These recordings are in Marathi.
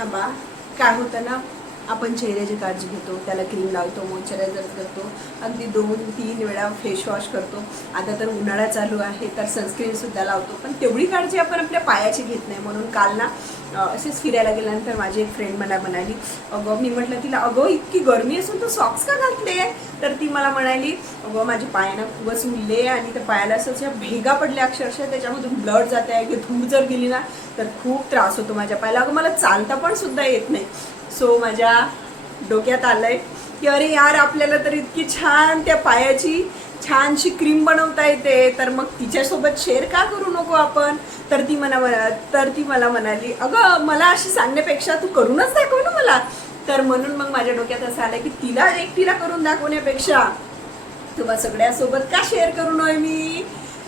थांबा. काय होतं ना आपण चेहऱ्याची काळजी घेतो त्याला क्रीम लावतो मॉइश्चरायझर करतो अगदी दोन तीन वेळा फेस वॉश करतो. आता तर उन्हाळा चालू आहे तर सनस्क्रीन सुद्धा लावतो. पण तेवढी काळजी आपण आपल्या पायाची घेत नाही. म्हणून काल ना असेच फिरायला गेल्यानंतर माझी एक फ्रेंड मला म्हणाली अगं मी म्हटलं तिला अगं इतकी गरमी असून तू सॉक्स का घातले? तर ती मला म्हणाली अगं माझे पायानं खूपच उरले आणि त्या पायाला असं भेगा पडल्या अक्षरशः त्याच्यामधून ब्लड जाते आहे की धूळ जर गेली ना तर खूप त्रास होतो माझ्या पायाला. अगं मला चालता पण सुद्धा येत नाही. सो माझ्या डोक्यात आलंय की अरे यार आपल्याला तर इतकी छान त्या पायाची छानशी क्रीम बनवता येते. तर मग तिच्यासोबत शेअर का करू नको आपण? तर ती मला म्हणा तर ती मला म्हणाली अगं मला अशी सांगण्यापेक्षा तू करूनच दाखव ना मला. तर म्हणून मग माझ्या डोक्यात असं आलं की तिला एकटीला करून दाखवण्यापेक्षा तुम्हा सगळ्यासोबत का शेअर करू नये मी?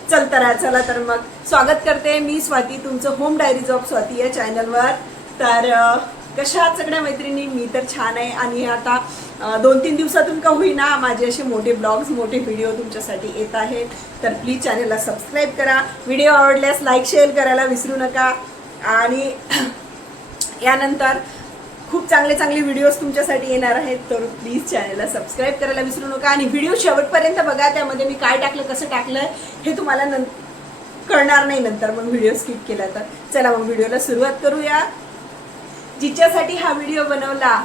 चल तर चला तर मग. स्वागत करते मी स्वाती तुमचं होम डायरीज ऑफ स्वाती या चॅनलवर तर कशा आहात सगळ्या मैत्रिणी? मी तर छान आहे. आणि आता दोन तीन दिवसातून का होईना माझे असे मोठे ब्लॉग्स मोठे व्हिडिओ तुमच्यासाठी येत आहेत. तर प्लीज चॅनलला सबस्क्राईब करा. व्हिडिओ आवडल्यास लाईक शेअर करायला विसरू नका. आणि यानंतर खूप चांगले चांगले व्हिडिओज तुमच्यासाठी येणार आहेत. तर प्लीज चॅनलला सबस्क्राईब करायला विसरू नका. आणि व्हिडिओ शेवटपर्यंत बघा. त्यामध्ये मी काय टाकलं कसं टाकलं हे तुम्हाला नं कळणार नाही नंतर. मग व्हिडिओ स्किप केला तर. चला मग व्हिडिओला सुरुवात करूया. जिच्यासाठी हा व्हिडिओ बनवला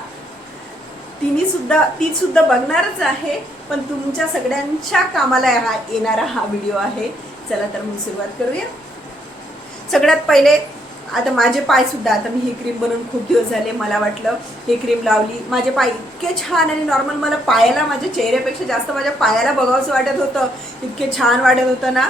तिने सुद्धा ती सुद्धा बघणारच आहे पण तुमच्या सगळ्यांच्या कामाला हा येणारा हा व्हिडिओ आहे. चला तर मग सुरुवात करूया. सगळ्यात पहिले आता माझे पाय सुद्धा आता मी ही क्रीम बनवून खूप दिवस झाले मला वाटलं ही क्रीम लावली. माझे पाय इतके छान आणि नॉर्मल मला पायाला माझ्या चेहऱ्यापेक्षा जास्त माझ्या पायाला बघावंसं वाटत होतं. इतके छान वाटत होतं ना.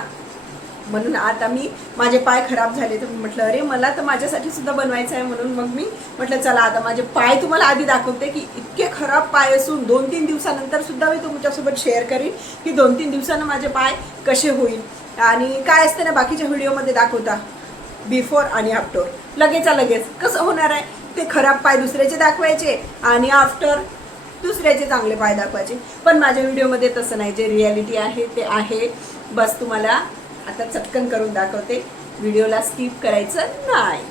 म्हणून आता मी माझे पाय खराब झाले तर मी म्हटलं अरे मला तर माझ्यासाठी सुद्धा बनवायचं आहे म्हणून मग मी म्हटलं चला आता माझे पाय तुम्हाला आधी दाखवते की इतके खराब पाय असून दोन तीन दिवसानंतर सुद्धा मी तुमच्यासोबत शेअर करीन की दोन तीन दिवसानं माझे पाय कसे होईल. आणि काय असते ना बाकीच्या व्हिडिओमध्ये दाखवता. बिफोर आणि आफ्टर लगेचा लगेच. कसं होणार आहे? ते खराब पाय दुसऱ्याचे दाखवायचे आणि आफ्टर दुसऱ्याचे चांगले पाय दाखवायचे. पण माझ्या व्हिडिओमध्ये तसं नाही. जे रियालिटी आहे ते आहे. बस तुम्हाला आता चटकन करून दाखवते. व्हिडिओला स्किप करायचं नाही.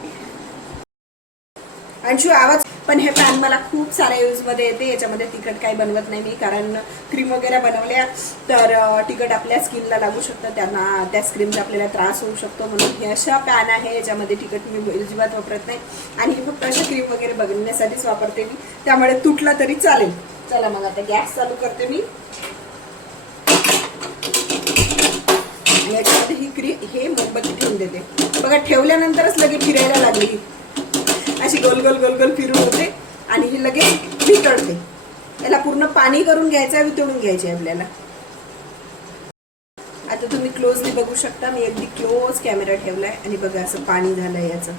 अंशू आवाज. पण हे पॅन मला खूप साऱ्या यूजमध्ये येते. याच्यामध्ये तिखट काही बनवत नाही मी कारण क्रीम वगैरे बनवल्या तर तिखट आपल्या स्किनला लागू शकतं. त्यांना त्या स्क्रीमचा आपल्याला त्रास होऊ शकतो म्हणून हे अशा पॅन आहे. याच्यामध्ये तिखट मी अजिबात वापरत नाही. आणि हे फक्त अशा क्रीम वगैरे बनवण्यासाठीच वापरते मी. त्यामुळे तुटला तरी चालेल. चला मग आता गॅस चालू करते मी. याच्यामध्ये ही क्री हे मोमबत्ती ठेवून देते. बघा ठेवल्यानंतरच लगेच फिरायला लागली. अशी गोल गोल गोल गोल फिरून होते आणि ही लगेच वितळते. याला पूर्ण पाणी करून घ्यायचं वितळून घ्यायचे आपल्याला. आता तुम्ही क्लोजली बघू शकता मी अगदी क्लोज कॅमेरा ठेवलाय आणि बघा असं पाणी झालंय याचं.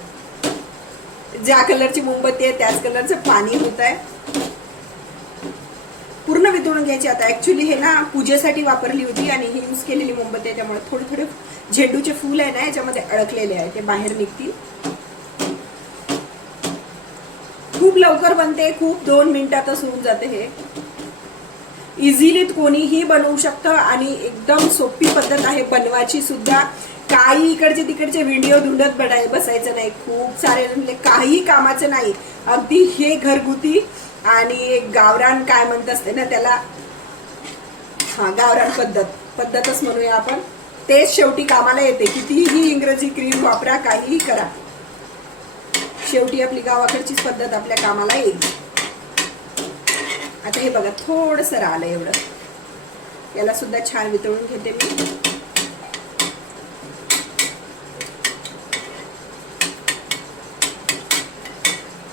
ज्या कलरची मोमबत्ती आहे त्याच कलरचं पाणी होत आहे घ्यायची. आता ऍक्च्युली हे ना पूजेसाठी वापरली होती आणि ही यूज केलेली मोमबत्ती आहे त्यामुळे थोडे थोडे झेंडूचे फूल आहे ना याच्यामध्ये अडकलेले आहे ते बाहेर निघतील. खूप लवकर बनते खूप दोन मिनिटातच होऊन जाते हे. इझिली कोणीही बनवू शकतं आणि एकदम सोपी पद्धत आहे बनवायची सुद्धा. काही इकडचे तिकडचे व्हिडिओ धुंडत बडाय बसायचं नाही. खूप सारे म्हणजे काही कामाचं नाही. अगदी हे घरगुती आणि गावरान काय म्हणत असते ना त्याला हा गावरान पद्धत. पद्धतच म्हणूया आपण. तेच शेवटी कामाला येते. कितीही इंग्रजी क्रीम वापरा काहीही करा. शेवटी आपली गावाकडचीच पद्धत आपल्या कामाला येईल आता हे बघा थोडस राहिलं एवढं. याला सुद्धा छान वितळून घेते मी.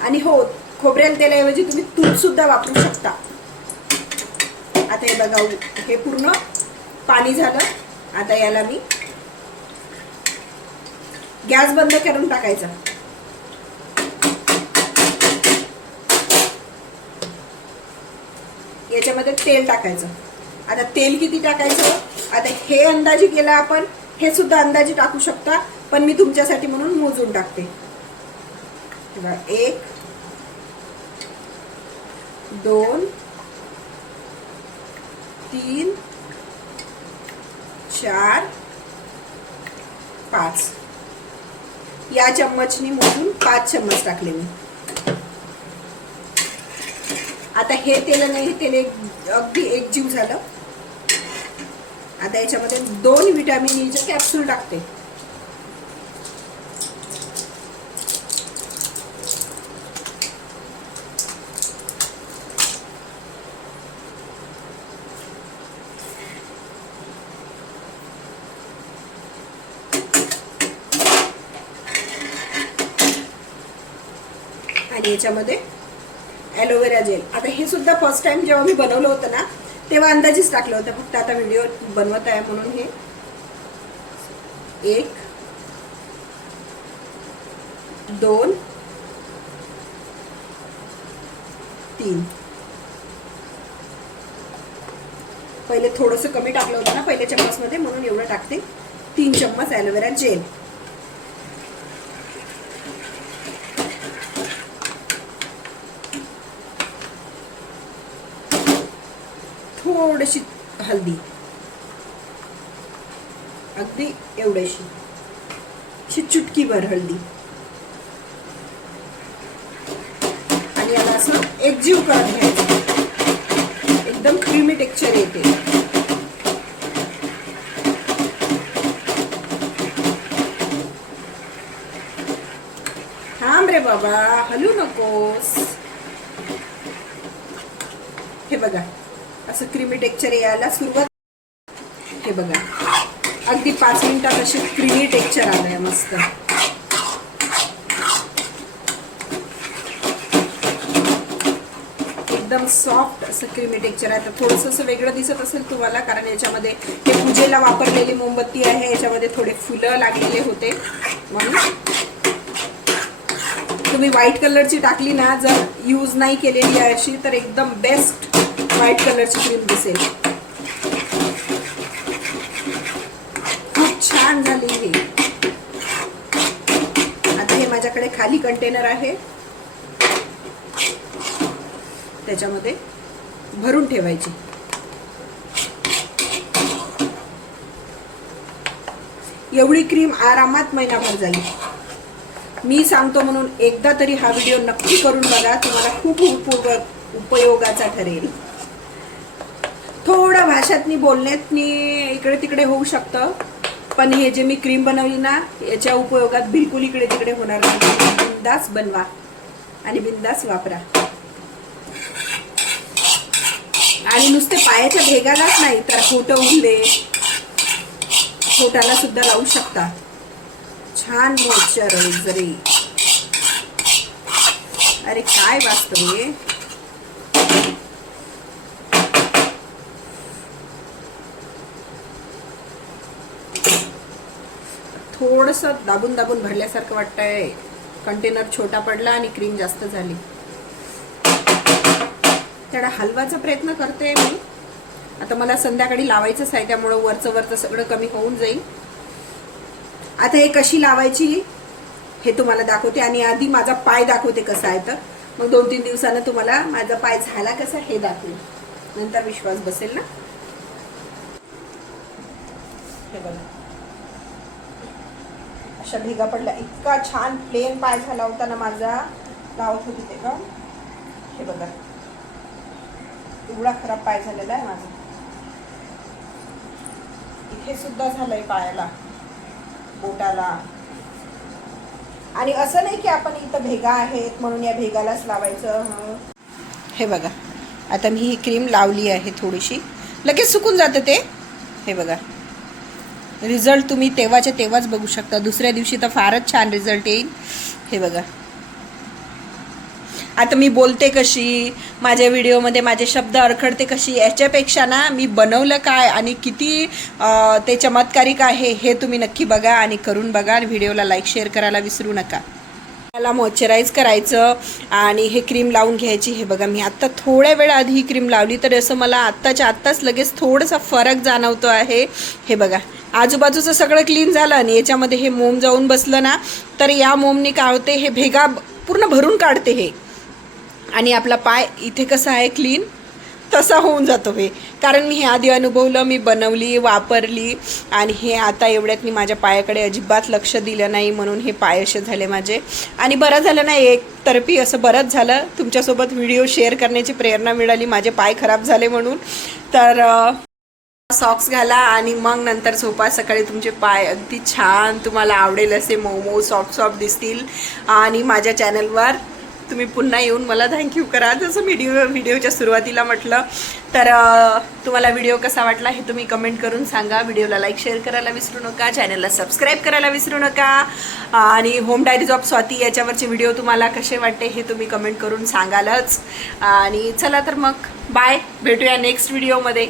आणि हो खोबरेल तेलाऐवजी तुम्ही तूप सुद्धा वापरू शकता. आता हे बघा हे पूर्ण पाणी झालं. आता याला मी गॅस बंद करून टाकायचा. याच्यामध्ये तेल टाकायचं. आता तेल किती टाकायचं? आता हे अंदाजे केलं आपण हे सुद्धा अंदाजे टाकू शकता पण मी तुमच्यासाठी म्हणून मोजून टाकते. एक दोन तीन चार पाच. या चम्मचनी मोजून पाच चम्मच टाकले मी. आता हे तेल नाही तेल एक अगदी एकजीव झालं. आता याच्यामध्ये दोन विटॅमिनीचे e कॅप्सूल टाकते. आणि याच्यामध्ये ॲलोवेरा जेल आता हे सुद्धा फर्स्ट टाइम जेव्हा मी बनवलं होतं ना तेव्हा अंदाजेच टाकलं होतं. फक्त आता व्हिडिओ बनवत आहे म्हणून हे. एक दोन तीन. पहिले थोडंसं कमी टाकलं होतं ना पहिल्या चम्मचमध्ये म्हणून एवढं टाकते. तीन चम्मच ॲलोवेरा जेल थोडीशी हल्दी. अगदी एवढीशी चुटकीभर हळदी आणि याला असं एकजीव करत घ्यायचं. एकदम क्रीमी टेक्स्चर येते. थांब रे बाबा हलू नकोस. हे बघा. असं क्रीमी टेक्चर यायला सुरुवात. हे बघा. अगदी पाच मिनिटात असे क्रीमी टेक्चर आलं आहे मस्त. एकदम सॉफ्ट असं क्रीमी टेक्चर आहे. तर थोडंसं असं वेगळं दिसत असेल तुम्हाला कारण याच्यामध्ये हे पूजेला वापरलेली मोमबत्ती आहे. याच्यामध्ये थोडे फुलं लागलेले होते. म्हणून तुम्ही व्हाईट कलरची टाकली ना जर यूज नाही केलेली आहे अशी तर एकदम बेस्ट व्हाईट कलरची क्रीम दिसेल. खूप छान झाली ही. आता हे माझ्याकडे खाली कंटेनर आहे. त्याच्यामध्ये भरून ठेवायची. एवढी क्रीम आरामात महिनाभर जाईल मी सांगतो म्हणून एकदा तरी हा व्हिडिओ नक्की करून बघा तुम्हाला खूप उपयोग उपयोगाचा ठरेल. थोडं भाषातनी बोलण्यातनी इकडे तिकडे होऊ शकतं. पण हे जे मी क्रीम बनवली ना याच्या उपयोगात बिलकुल इकडे तिकडे होणार नाही. बिंदास बनवा आणि बिंदास वापरा. आणि नुसते पायाच्या भेगालाच नाही तर खोट उरले खोटाला सुद्धा लावू शकता. छान मॉइश्चरायझर अरे काय वाचतो रे थोडस दाबून दाबून भरल्यासारखं वाटतंय. कंटेनर छोटा पडला आणि क्रीम जास्त झाली. त्याला हलवाचा प्रयत्न करते मी. आता मला संध्याकाळी लावायचंच आहे त्यामुळं वरचं वरचं सगळं कमी होऊन जाईल. आता हे कशी लावायची हे तुम्हाला दाखवते आणि आधी माझा पाय दाखवते कसा आहे तर. मग दोन तीन दिवसानं तुम्हाला माझा पाय झाला कसा हे दाखवेल नंतर विश्वास बसेल ना? हे बघा. अशा भेगा पडल्या. इतका छान प्लेन पाय झाला होता ना माझा. लावत होती ते का हे बघा. एवढा खराब पाय झालेला आहे माझा. इथे सुद्धा झालंय पायाला. बोटाला. आणि असं नाही की आपण इथं भेगा आहेत म्हणून या भेगालाच लावायचं हे. बघा. आता मी ही क्रीम लावली आहे थोडीशी. लगेच सुकून जातं ते. हे बघा. रिझल्ट तुम्ही तेव्हाच्या तेव्हाच बघू शकता. दुसऱ्या दिवशी तर फारच छान रिझल्ट येईल. हे बघा. आता मी बोलते कशी? माझ्या व्हिडिओमध्ये माझे शब्द अडखडते कशी? याच्यापेक्षा ना मी बनवलं काय आणि किती ते चमत्कारिक आहे हे तुम्ही नक्की बघा आणि करून बघा आणि व्हिडिओला लाईक शेअर करायला विसरू नका. मला मॉइश्चराईज करायचं आणि हे क्रीम लावून घ्यायची. हे बघा मी आत्ता थोड्या वेळ आधी ही क्रीम लावली तर असं मला आत्ताच्या आत्ताच लगेच थोडासा फरक जाणवतो आहे. हे बघा आजूबाजूचं सगळं क्लीन झालं आणि याच्यामध्ये हे मोम जाऊन बसलं ना तर या मोमनी काय होते हे भेगा पूर्ण भरून काढते हे. आणि आपला पाय इथे कसा आहे क्लीन तसा होऊन जातो हे. कारण मी हे आधी अनुभवलं मी बनवली वापरली आणि हे आता एवढ्यात मी माझ्या पायाकडे अजिबात लक्ष दिलं नाही म्हणून हे पाय असे झाले माझे. आणि बरं झालं नाही एकतर्फी असं बरंच झालं. तुमच्यासोबत व्हिडिओ शेअर करण्याची प्रेरणा मिळाली माझे पाय खराब झाले म्हणून. तर सॉक्स घाला आणि मग नंतर झोपा. सकाळी तुमचे पाय अगदी छान तुम्हाला आवडेल असे मोमो सॉफ्ट सॉफ्ट दिसतील. आणि माझ्या चॅनलवर तुम्ही पुन्हा येऊन मला थँक्यू करा. जसं व्हिडिओ व्हिडिओच्या सुरुवातीला म्हटलं तर तुम्हाला व्हिडिओ कसा वाटला हे तुम्ही कमेंट करून सांगा. व्हिडिओला लाईक शेअर करायला विसरू नका. चॅनलला सबस्क्राईब करायला विसरू नका. आणि होम डायरीज ऑफ स्वाती याच्यावरचे व्हिडिओ तुम्हाला कसे वाटते हे तुम्ही कमेंट करून सांगालच. आणि चला तर मग बाय भेटूया नेक्स्ट व्हिडिओमध्ये